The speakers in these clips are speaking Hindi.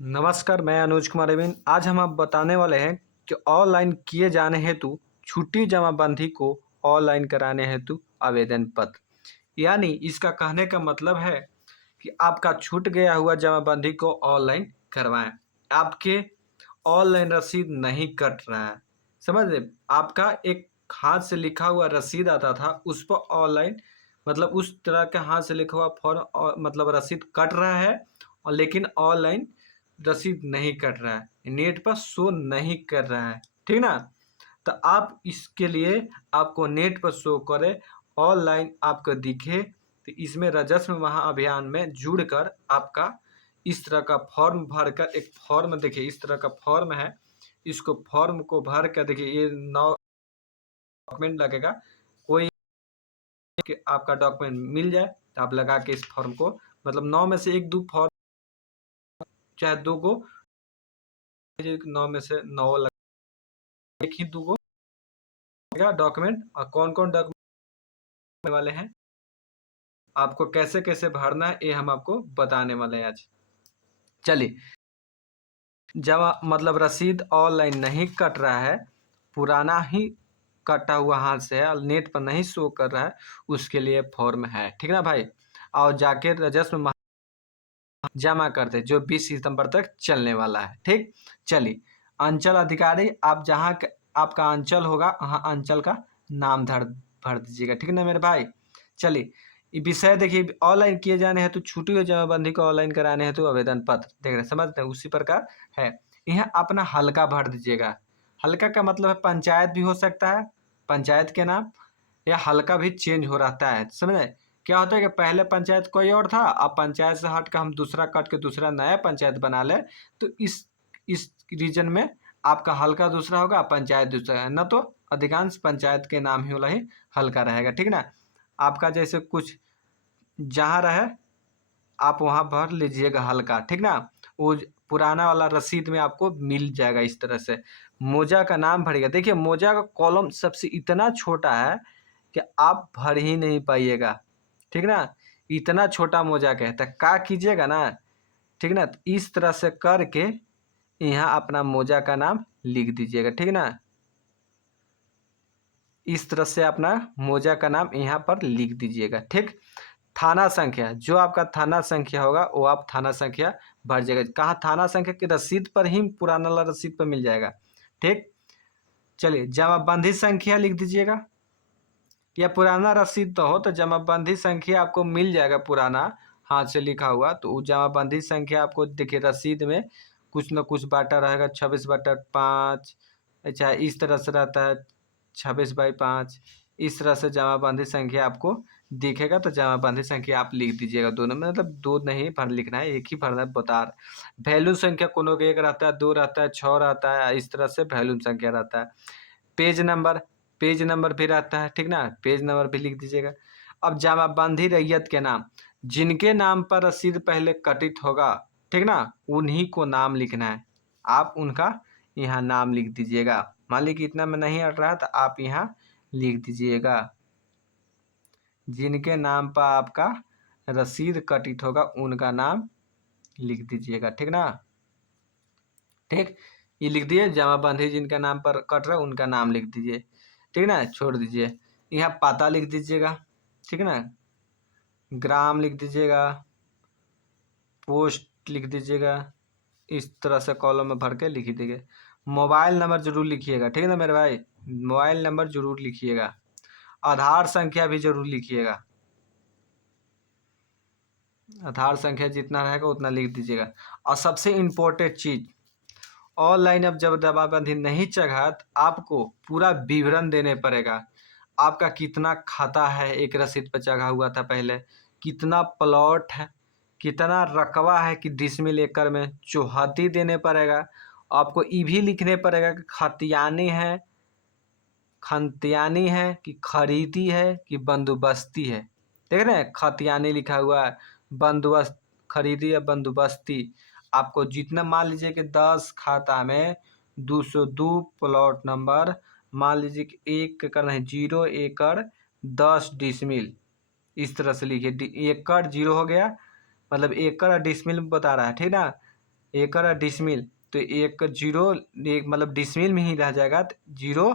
नमस्कार, मैं अनुज कुमार अविन। आज हम आप बताने वाले हैं कि ऑनलाइन किए जाने हेतु छुट्टी जमाबंदी को ऑनलाइन कराने हेतु आवेदन पत्र। यानी इसका कहने का मतलब है कि आपका छूट गया हुआ जमाबंदी को ऑनलाइन करवाएं। आपके ऑनलाइन रसीद नहीं कट रहा है, समझ रहे? आपका एक हाथ से लिखा हुआ रसीद आता था, उस पर ऑनलाइन मतलब उस तरह का हाथ से लिखा हुआ फॉर्म और मतलब रसीद कट रहा है, और लेकिन ऑनलाइन रसीद नहीं कट रहा है, नेट पर शो नहीं कर रहा है। ठीक ना? तो आप इसके लिए आपको नेट पर शो करे, ऑनलाइन आपको दिखे, तो इसमें राजस्व महाअभियान में जुड़कर आपका इस तरह का फॉर्म भरकर, एक फॉर्म देखिए इस तरह का फॉर्म है, इसको फॉर्म को भर कर देखिए, ये 9 डॉक्यूमेंट लगेगा। कोई कि आपका डॉक्यूमेंट मिल जाए तो आप लगा के इस फॉर्म को, मतलब 9 में से एक दो फॉर्म चाहे दो को, 9 में से 9 एक ही दो डॉक्यूमेंट। और कौन कौन डॉक्यूमेंट वाले हैं, आपको कैसे कैसे भरना है, ये हम आपको बताने वाले हैं आज। चलिए, जब मतलब रसीद ऑनलाइन नहीं कट रहा है, पुराना ही कटा हुआ हाथ से है और नेट पर नहीं शो कर रहा है, उसके लिए फॉर्म है। ठीक ना भाई? और जाके राजस्व जमा कर दे, जो 20 सितंबर तक चलने वाला है। ठीक, चलिए, अंचल अधिकारी आप जहाँ आपका अंचल होगा, वहाँ अंचल का नाम भर दीजिएगा। ठीक ना मेरे भाई? चलिए, ये विषय देखिए, ऑनलाइन किए जाने हैं तो छुट्टी और जमाबंदी को ऑनलाइन कराने हैं तो आवेदन पत्र देख रहे, समझते हैं? उसी प्रकार है। यहाँ अपना हल्का भर दीजिएगा। हल्का का मतलब है पंचायत भी हो सकता है, पंचायत के नाम, या हल्का भी चेंज हो रहता है, समझे? क्या होता है कि पहले पंचायत कोई और था, अब पंचायत से हट कर हम दूसरा कट के दूसरा नया पंचायत बना ले, तो इस रीजन में आपका हल्का दूसरा होगा, पंचायत दूसरा है ना, तो अधिकांश पंचायत के नाम ही वाला ही हल्का रहेगा। ठीक ना? आपका जैसे कुछ जहाँ रहे आप वहाँ भर लीजिएगा हल्का। ठीक ना? वो पुराना वाला रसीद में आपको मिल जाएगा इस तरह से। मोजा का नाम भरिएगा। देखिए, मोजा का कॉलम सबसे इतना छोटा है कि आप भर ही नहीं पाइएगा। ठीक ना? इतना छोटा मोजा का है, तो क्या कीजिएगा ना, ठीक ना, तो इस तरह से करके यहाँ अपना मोजा का नाम लिख दीजिएगा। ठीक ना? इस तरह से अपना मोजा का नाम यहाँ पर लिख दीजिएगा। ठीक, थाना संख्या, जो आपका थाना संख्या होगा वो आप थाना संख्या भर जाएगा। कहाँ थाना संख्या की रसीद पर ही, पुराना वाला रसीद पर मिल जाएगा। ठीक, चलिए, जमाबंदी संख्या लिख दीजिएगा, या पुराना रसीद तो हो तो जमाबंदी संख्या आपको मिल जाएगा, पुराना हाथ से लिखा हुआ, तो वो जमाबंदी संख्या आपको देखिए रसीद में कुछ न कुछ बाटा रहेगा, 26/5, अच्छा इस तरह से रहता है, 26/5, इस तरह से जमाबंदी संख्या आपको दिखेगा। तो जमाबंदी संख्या आप लिख दीजिएगा, दोनों में मतलब दो नहीं भर लिखना है, एक ही भरना है, बता रहे। वैल्यू संख्या कोनो के 1 रहता है, 2 रहता है, 6 रहता है, इस तरह से वैल्यू संख्या रहता है। पेज नंबर, पेज नंबर भी रहता है। ठीक ना? पेज नंबर भी लिख दीजिएगा। अब जमाबंदी रैयत के नाम, जिनके नाम पर रसीद पहले कटित होगा, ठीक ना, उन्हीं को नाम लिखना है। आप उनका यहाँ नाम लिख दीजिएगा। मान लीजिए कि इतना में नहीं हट रहा तो आप यहाँ लिख दीजिएगा, जिनके नाम पर आपका रसीद कटित होगा उनका नाम लिख दीजिएगा। ठीक ना? ठीक, ये लिख दिए, जमाबंदी जिनका नाम पर कट रहा है उनका नाम लिख दीजिए। ठीक ना? छोड़ दीजिए, यहाँ पता लिख दीजिएगा। ठीक है ना? ग्राम लिख दीजिएगा, पोस्ट लिख दीजिएगा, इस तरह से कॉलम में भर के लिख दीजिए। मोबाइल नंबर जरूर लिखिएगा। ठीक है ना मेरे भाई? मोबाइल नंबर जरूर लिखिएगा। आधार संख्या भी जरूर लिखिएगा, आधार संख्या जितना रहेगा उतना लिख दीजिएगा। और सबसे इम्पोर्टेंट चीज़, ऑनलाइन अब जब जमाबंदी नहीं चढ़ा तो आपको पूरा विवरण देने पड़ेगा। आपका कितना खाता है, एक रसीद पर चढ़ा हुआ था पहले, कितना प्लॉट है, कितना रकबा है कि डिसमिल एकड़ में, चौहद्दी देने पड़ेगा। आपको ये भी लिखने पड़ेगा कि खतियानी है, खतियानी है कि खरीदी है कि बंदोबस्ती है। देख रहे हैं, खतियानी लिखा हुआ है, बंदोबस्त खरीदी या बंदोबस्ती। आपको जितना, मान लीजिए कि 10 खाता में 202 प्लॉट नंबर, मान लीजिए कि 1 एकड़ नहीं, 0 एकड़ 10 डिसमिल, इस तरह से लिखिए। एकड़ 0 हो गया, मतलब एकड़ और डिसमिल में बता रहा है। ठीक ना? एकड़ और डिसमिल, तो एक जीरो एक मतलब डिसमिल में ही रह जाएगा, तो जीरो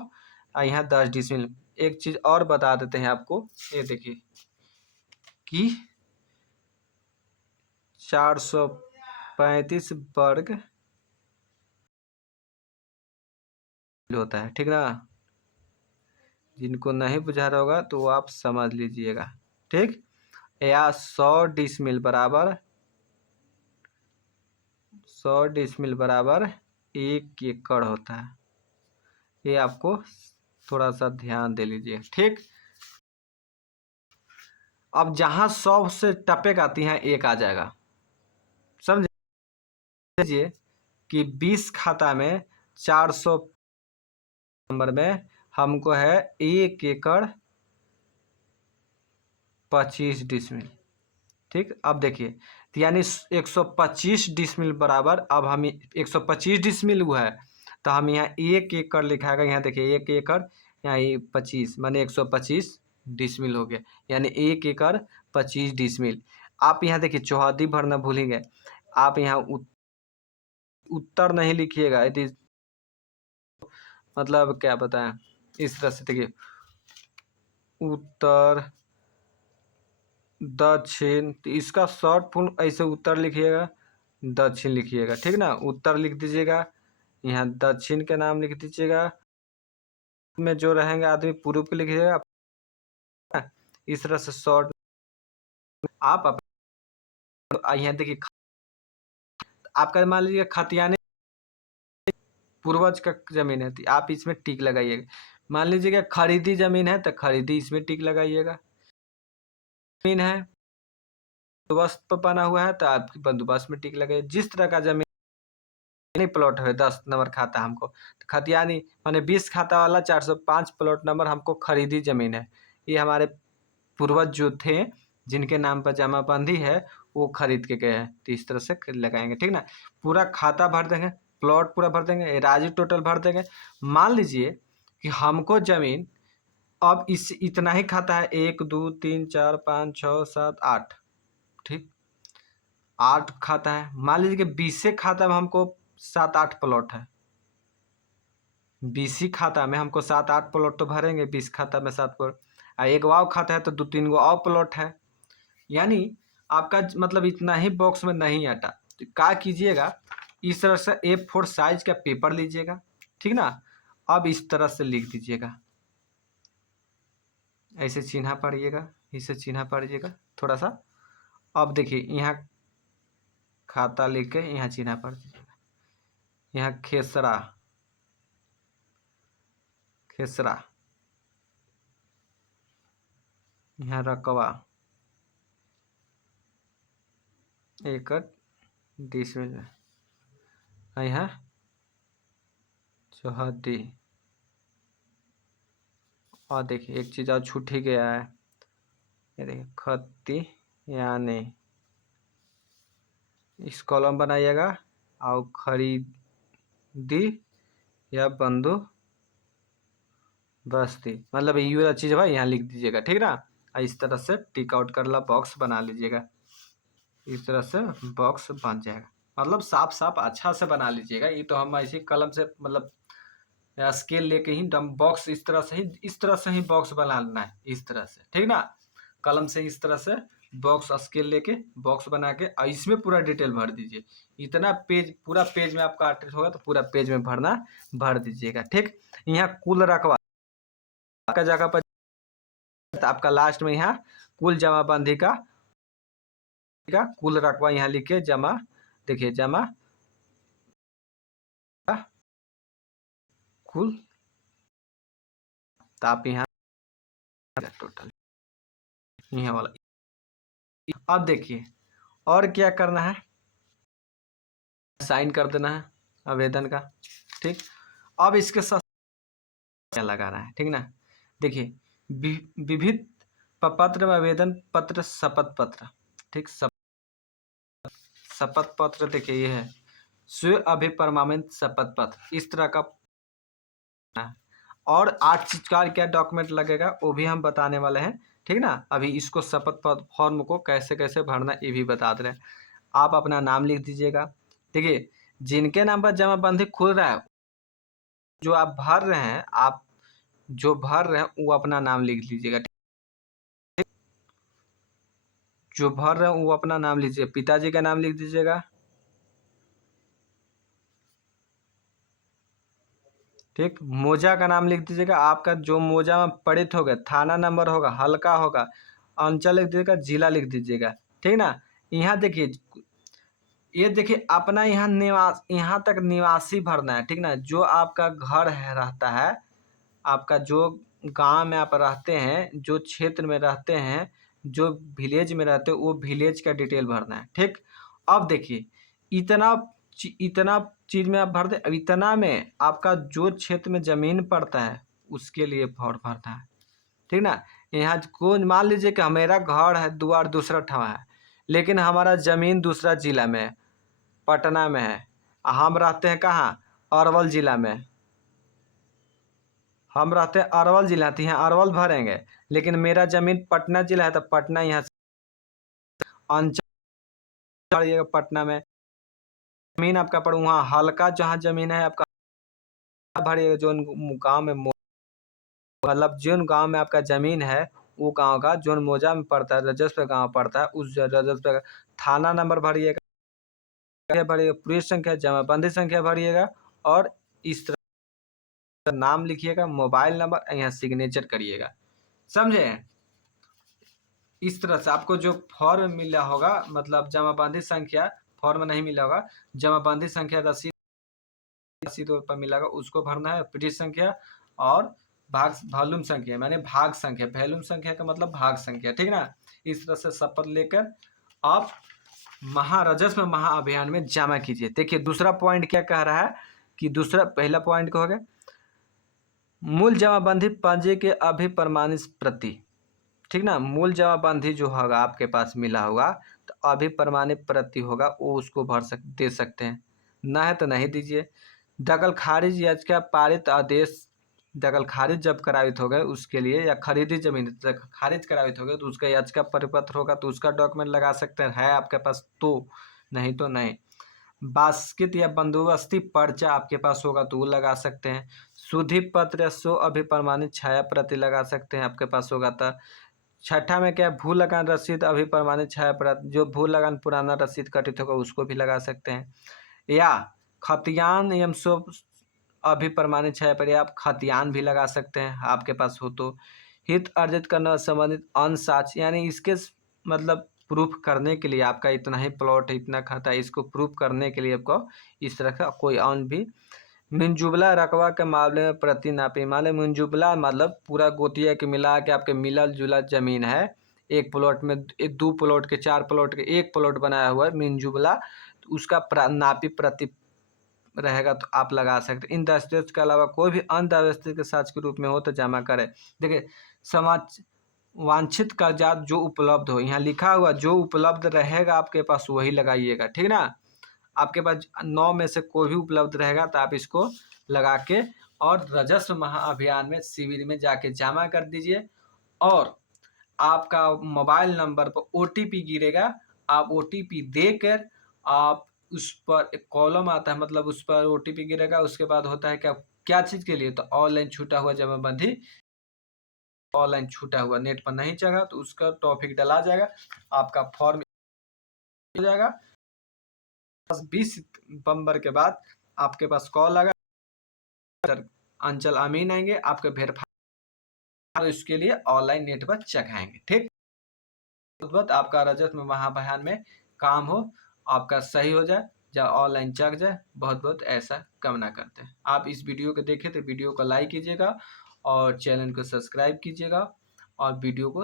और यहाँ 10 डिसमिल। एक चीज़ और बता देते हैं आपको, ये देखिए कि 435 वर्ग होता है, ठीक ना। जिनको नहीं बुझा रहा होगा तो वो आप समझ लीजिएगा, ठीक। या 100 डिसमिल बराबर 100 डिसमिल बराबर 1 एकड़ होता है। ये आपको थोड़ा सा ध्यान दे लीजिए, ठीक। अब जहां 100 से टपेक आती हैं 1 आ जाएगा, समझ लीजिए कि 20 खाता में 400 नंबर में हमको है 1 एकड़ 25 डिसमिल, ठीक। अब देखिए, तो यानी 125 डिसमिल बराबर, अब हम 125 डिसमिल हुआ है, तो हम यहाँ 1 एकड़ लिखाएगा। यहाँ देखिए 1 एकड़, यहाँ ये 25 माने 125 डिसमिल हो गया, यानी 1 एकड़ 25 डिसमिल। आप यहाँ देखिए चौहद्दी भरना भूल ही गए, आप यहाँ उत्तर नहीं लिखिएगा, यदि मतलब क्या बताएं, इस तरह से देखिए उत्तर दक्षिण, तो इसका शॉर्ट फॉर्म ऐसे उत्तर लिखिएगा, दक्षिण लिखिएगा, ठीक ना। उत्तर लिख दीजिएगा, यहाँ दक्षिण के नाम लिख दीजिएगा, में जो रहेंगे आदमी पूर्व के लिखिएगा। इस तरह से शॉर्ट आप यहाँ देखिए, आपका मान लीजिए खतियाने पूर्वज का जमीन है, तो आप इसमें टिक लगाइएगा। मान लीजिएगा खरीदी जमीन है, तो खरीदी इसमें टिक लगाइएगा। जमीन है बंदोबस्त पर बना हुआ है, तो आपकी बंदोबस्त में टिक लगाइए। जिस तरह का जमीन नहीं प्लॉट है 10 नंबर खाता हमको, तो खतियानी माने 20 खाता वाला 405 प्लॉट नंबर हमको खरीदी जमीन है। ये हमारे पूर्वज जो थे जिनके नाम पर जमाबंदी है वो खरीद के गए हैं, तो इस तरह से लगाएंगे, ठीक ना। पूरा खाता भर देंगे, प्लॉट पूरा भर देंगे, राजी टोटल भर देंगे। मान लीजिए कि हमको जमीन अब इस इतना ही खाता है, 1 2 3 4 5 6 7 8, ठीक 8 खाता है। मान लीजिए कि 20 खाता में हमको 7 8 प्लॉट है, 20 खाता में हमको 7 8 प्लॉट तो भरेंगे, 20 खाता में 7 प्लॉट, एक वाव खाता है तो 2 3 गो और प्लॉट है। यानी आपका मतलब इतना ही बॉक्स में नहीं आता, तो क्या कीजिएगा, इस तरह से A4 साइज का पेपर लीजिएगा, ठीक ना। अब इस तरह से लिख दीजिएगा, ऐसे चिन्हा पड़िएगा, इसे चिन्हा पड़िएगा थोड़ा सा। अब देखिए यहाँ खाता लिख के यहाँ चिन्हा पड़ दीजिएगा, यहाँ खेसरा खेसरा, यहाँ रकबा एकड़ डिसमिल में, यहाँ चौहद्दी। और देखिए एक चीज़ और छूट ही गया है, ये देखिए खतियाने, इस कॉलम बनाइएगा, और खरीदी या बंदोबस्ती, मतलब ये वाला चीज़ भाई यहाँ लिख दीजिएगा, ठीक ना। इस तरह से टिक आउट करला बॉक्स बना लीजिएगा, इस तरह से बॉक्स बन जाएगा। मतलब साफ साफ अच्छा से बना लीजिएगा, ये तो हम ऐसे कलम से मतलब स्केल लेके ही डम बॉक्स इस तरह से ही बॉक्स बनाना है, इस तरह से, ठीक ना। कलम से इस तरह से बॉक्स स्केल लेके बॉक्स बना के इसमें पूरा डिटेल भर दीजिए। इतना पेज पूरा पेज में आपका आर्टिस्ट होगा तो पूरा पेज में भर दीजिएगा, ठीक। यहाँ कुल रकबा का जगह पर तो आपका लास्ट में यहाँ कुल जमाबंदी का कुल रकबा यहाँ लिखे जमा, देखिए जमा कुल, तो आप यहाँ टोटल यहाँ वाला। अब देखिए और क्या करना है, साइन कर देना है आवेदन का, ठीक। अब इसके साथ क्या लगाना है, ठीक ना। देखिए विविध पत्र में आवेदन पत्र शपथ पत्र, ठीक। शपथ पत्र देखिए ये है स्व अभिप्रमाणित शपथ पत्र, इस तरह का। और 8 चीज का क्या डॉक्यूमेंट लगेगा वो भी हम बताने वाले हैं, ठीक ना। अभी इसको शपथ फॉर्म को कैसे कैसे भरना ये भी बता दे रहे हैं। आप अपना नाम लिख दीजिएगा, देखिए, जिनके नाम पर जमाबंदी खुल रहा है, जो आप भर रहे हैं, आप जो भर रहे हैं वो अपना नाम लिख लीजिएगा। जो भर रहे हैं वो अपना नाम लीजिए, पिताजी का नाम लिख दीजिएगा। ठीक, मोजा का नाम लिख दीजिएगा, आपका जो मोजा में पड़ित होगा, थाना नंबर होगा, हल्का होगा, अंचल लिख दीजिएगा, जिला लिख दीजिएगा। ठीक ना। यहाँ देखिए, ये देखिए अपना यहाँ निवास, यहाँ तक निवासी भरना है। ठीक ना। जो आपका घर है, रहता है, आपका जो गांव में आप रहते हैं, जो क्षेत्र में रहते हैं, जो विलेज में रहते हो, वो विलेज का डिटेल भरना है। ठीक। अब देखिए, इतना इतना चीज में आप भर दे, अब इतना में आपका जो क्षेत्र में जमीन पड़ता है उसके लिए फॉर्म भरना है। ठीक ना। यहाँ को मान लीजिए कि मेरा घर है, द्वार दूसरा ठाव है, लेकिन हमारा जमीन दूसरा जिला में है, पटना में है। हम रहते हैं कहाँ? अरवल जिला में। हम रहते हैं अरवल जिला, तो यहाँ अरवल भरेंगे, लेकिन मेरा जमीन पटना जिला है तो पटना यहाँ से अंचल भरिएगा। पटना में जमीन आपका पड़, वहाँ हल्का जहाँ जमीन है आपका भरिएगा। जो गाँव में मतलब जिन गांव में आपका जमीन है, वो गांव का जो मौजा में पड़ता है, रजस्व गांव पड़ता है, उस रजस्व थाना नंबर भरिएगा, पुलिस संख्या, जमाबंदी संख्या भरिएगा, और इस तरह नाम लिखिएगा, मोबाइल नंबर, यहाँ सिग्नेचर करिएगा। समझे? इस तरह से आपको जो फॉर्म मिला होगा, मतलब जमाबंदी संख्या, फॉर्म नहीं मिला होगा, जमाबंदी संख्या, रसीद पर मिला होगा, उसको भरना है, पृष्ठ संख्या और वॉल्यूम संख्या, माने भाग संख्या। वॉल्यूम संख्या का मतलब भाग संख्या। ठीक ना। इस तरह से शपथ लेकर आप महाराजस्व महाअभियान में जमा कीजिए। देखिए, दूसरा पॉइंट क्या कह रहा है कि दूसरा, पहला पॉइंट को हो गया मूल जमाबंदी पंजे के अभिप्रमाणित प्रति। ठीक ना। मूल जमाबंदी जो होगा आपके पास मिला होगा, तो अभिप्रमाणित प्रति होगा, वो उसको दे सकते हैं, ना है तो नहीं दीजिए। दखल खारिज याचिका पारित आदेश, दखल खारिज जब करारित हो गए उसके लिए, या खरीदी जमीन खारिज करारित हो गए तो उसका याचिका परिपत्र होगा, तो उसका डॉक्यूमेंट लगा सकते हैं, है आपके पास तो, नहीं तो नहीं। बास्किट या बंदोबस्ती पर्चा आपके पास होगा तो वो लगा सकते हैं। सुधि पत्र या सो अभिप्रमाणित छाया प्रति लगा सकते हैं, आपके पास होगा तो। छठा में क्या, भू लगान रसीद अभिप्रमाणित छाया प्रति, जो भू लगान पुराना रसीद कटित होगा उसको भी लगा सकते हैं। या खतियान एवं सो अभिप्रमाणित छाया पर आप खतियान भी लगा सकते हैं, आपके पास हो तो। हित अर्जित करना संबंधित अनसाक्ष, यानी इसके मतलब प्रूफ करने के लिए, आपका इतना ही प्लॉट है, इतना खाता है, इसको प्रूफ करने के लिए आपको इस तरह का कोई अन्य भी। मिनजुबला रकबा के मामले में प्रति नापी, मान लो मिनजुबला मतलब पूरा गोतिया के मिला के आपके मिला जुला जमीन है, एक प्लॉट में, एक दो प्लॉट के, चार प्लॉट के एक प्लॉट बनाया हुआ है मिनजुबला, तो उसका नापी प्रति रहेगा तो आप लगा सकते हैं। इन दस्तावेज के अलावा कोई भी अन्य दस्तावेज के साक्ष्य के रूप में हो तो जमा करें। देखिए, समाज वांछित कागजात जो उपलब्ध हो, यहाँ लिखा हुआ जो उपलब्ध रहेगा आपके पास वही लगाइएगा। ठीक ना। आपके पास 9 में से कोई भी उपलब्ध रहेगा तो आप इसको लगा के और राजस्व महाअभियान में शिविर में जाके जमा कर दीजिए। और आपका मोबाइल नंबर पर OTP गिरेगा, आप OTP देकर आप उस पर एक कॉलम आता है, मतलब उस पर OTP गिरेगा, उसके बाद होता है क्या चीज़ के लिए, तो ऑनलाइन छूटा हुआ जमाबंदी, ऑनलाइन छूटा हुआ नेट पर नहीं चला तो उसका टॉपिक डला जाएगा, आपका फॉर्म हो जाएगा। 20 नवंबर के बाद आपके पास कॉल आएगा, अंचल अमीन आएंगे, आपके वेरीफाई, इसके लिए ऑनलाइन नेट पर चखाएंगे। ठीक, बहुत आपका राजस्व महाअभियान में काम हो, आपका सही हो जाए, या ऑनलाइन चक जाए, बहुत बहुत ऐसा कामना करते हैं। आप इस वीडियो को देखें तो वीडियो को लाइक कीजिएगा और चैनल को सब्सक्राइब कीजिएगा और वीडियो को